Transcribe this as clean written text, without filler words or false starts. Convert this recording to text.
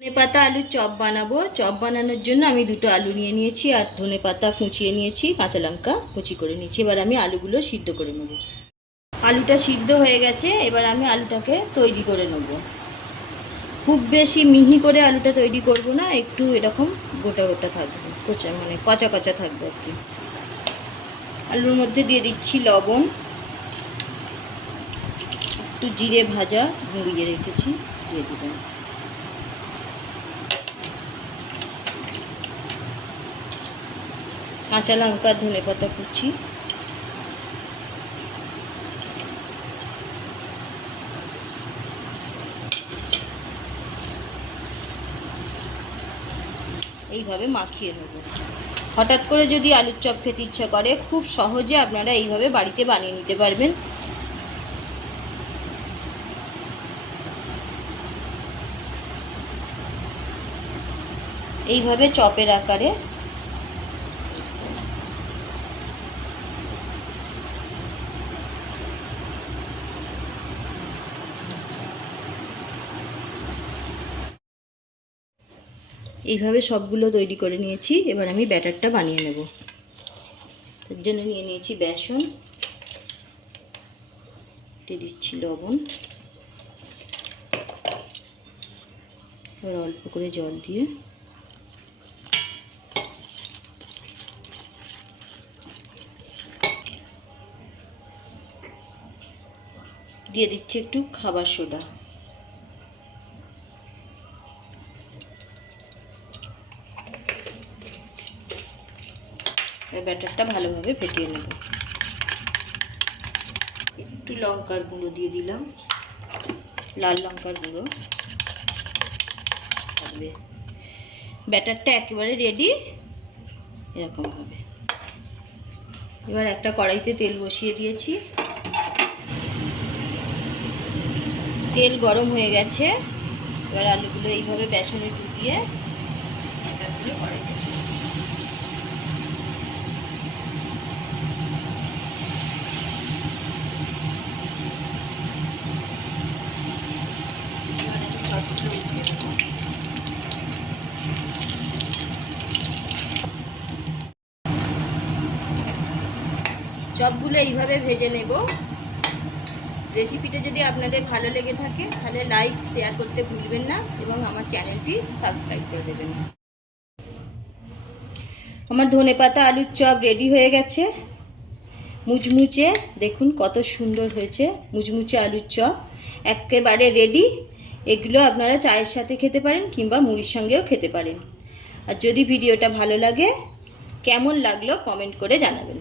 ধনেপাতা আলুর চপ বানাবো। চপ বানানোর জন্য আমি দুটো আলু নিয়ে নিয়েছি আর ধনেপাতা কুচিয়ে নিয়েছি, কাঁচা লঙ্কা কুচি করে নিয়েছি। এবার আমি আলুগুলো সিদ্ধ করে নেব। আলুটা সিদ্ধ হয়ে গেছে, এবার আমি আলুটাকে তৈরি করে নেব। খুব বেশি মিহি করে আলুটা তৈরি করব না, একটু এরকম গোটা গোটা থাকবে, কচা কচা থাকবে আর কি। আলুর মধ্যে দিয়ে দিচ্ছি লবণ, একটু জিরে ভাজা গুঁড়িয়ে রেখেছি দিয়ে দিলাম, কাঁচা লঙ্কা, ধনেপাতা কুচি, এইভাবে মাখিয়ে নেব। হঠাৎ করে যদি আলুর চপ খেতে ইচ্ছা করে, খুব সহজে আপনারা এইভাবে বাড়িতে বানিয়ে নিতে পারবেন। এইভাবে চপের আকারে এইভাবে সবগুলো তৈরি করে নিয়েছি। এবার আমি ব্যাটারটা বানিয়ে নেব। তার জন্য নিয়ে নিয়েছি বেসন, দিয়ে দিচ্ছি লবণ, এবার অল্প করে জল দিয়ে দিয়ে দিচ্ছি একটু খাবার সোডা। ব্যাটারটা ভালোভাবে ফেটিয়ে নেব। একটু লঙ্কার গুঁড়ো দিয়ে দিলাম, লাল লঙ্কার গুঁড়ো। ব্যাটারটা একেবারে রেডি এরকম হবে। এবার একটা কড়াইতে তেল বসিয়ে দিয়েছি, তেল গরম হয়ে গেছে। এবার আলুগুলো এইভাবে বেসনে ডুবিয়ে ব্যাটারগুলো কড়াইতে চপগুলো এইভাবে ভেজে নেব। রেসিপিটা যদি আপনাদের ভালো লেগে থাকে তাহলে লাইক শেয়ার করতে ভুলবেন না এবং আমার চ্যানেলটি সাবস্ক্রাইব করে দেবেন। আমার ধনেপাতা আলুর চপ রেডি হয়ে গেছে। মুচমুচে, দেখুন কত সুন্দর হয়েছে মুচমুচে আলুর চপ, একেবারে রেডি। এগুলো আপনারা চায়ের সাথে খেতে পারেন কিংবা মুড়ির সঙ্গেও খেতে পারেন। আর যদি ভিডিওটা ভালো লাগে, কেমন লাগলো কমেন্ট করে জানাবেন।